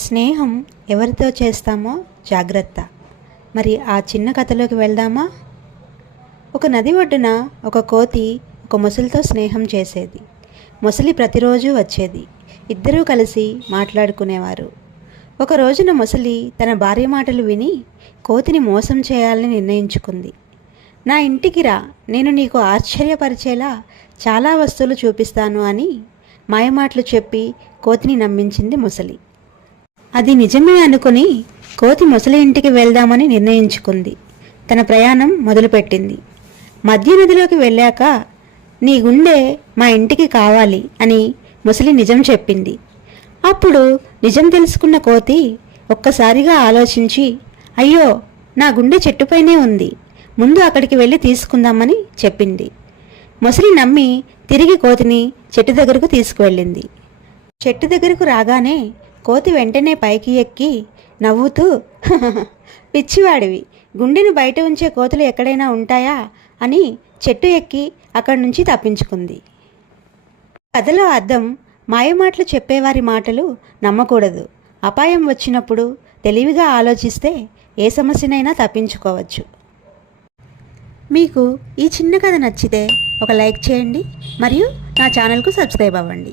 స్నేహం ఎవరితో చేస్తామో జాగ్రత్త. మరి ఆ చిన్న కథలోకి వెళ్దామా? ఒక నది ఒడ్డున ఒక కోతి ఒక మొసలితో స్నేహం చేసేది. మొసలి ప్రతిరోజు వచ్చేది. ఇద్దరూ కలిసి మాట్లాడుకునేవారు. ఒక రోజున మొసలి తన భార్య మాటలు విని కోతిని మోసం చేయాలని నిర్ణయించుకుంది. నా ఇంటికి రా, నేను నీకు ఆశ్చర్యపరిచేలా చాలా వస్తువులు చూపిస్తాను అని మాయమాటలు చెప్పి కోతిని నమ్మించింది మొసలి. అది నిజమే అనుకుని కోతి మొసలి ఇంటికి వెళ్దామని నిర్ణయించుకుంది. తన ప్రయాణం మొదలుపెట్టింది. మధ్య నదిలోకి వెళ్ళాక నీ గుండె మా ఇంటికి కావాలి అని మొసలి నిజం చెప్పింది. అప్పుడు నిజం తెలుసుకున్న కోతి ఒక్కసారిగా ఆలోచించి, అయ్యో, నా గుండె చెట్టుపైనే ఉంది, ముందు అక్కడికి వెళ్ళి తీసుకుందామని చెప్పింది. మొసలి నమ్మి తిరిగి కోతిని చెట్టు దగ్గరకు తీసుకువెళ్ళింది. చెట్టు దగ్గరకు రాగానే కోతి వెంటనే పైకి ఎక్కి నవ్వుతూ, పిచ్చివాడివి, గుండెను బయట ఉంచే కోతులు ఎక్కడైనా ఉంటాయా అని చెట్టు ఎక్కి అక్కడి నుంచి తప్పించుకుంది. కథలో అర్థం, మాయమాటలు చెప్పేవారి మాటలు నమ్మకూడదు. అపాయం వచ్చినప్పుడు తెలివిగా ఆలోచిస్తే ఏ సమస్యనైనా తప్పించుకోవచ్చు. మీకు ఈ చిన్న కథ నచ్చితే ఒక లైక్ చేయండి మరియు నా ఛానల్కు సబ్స్క్రైబ్ అవ్వండి.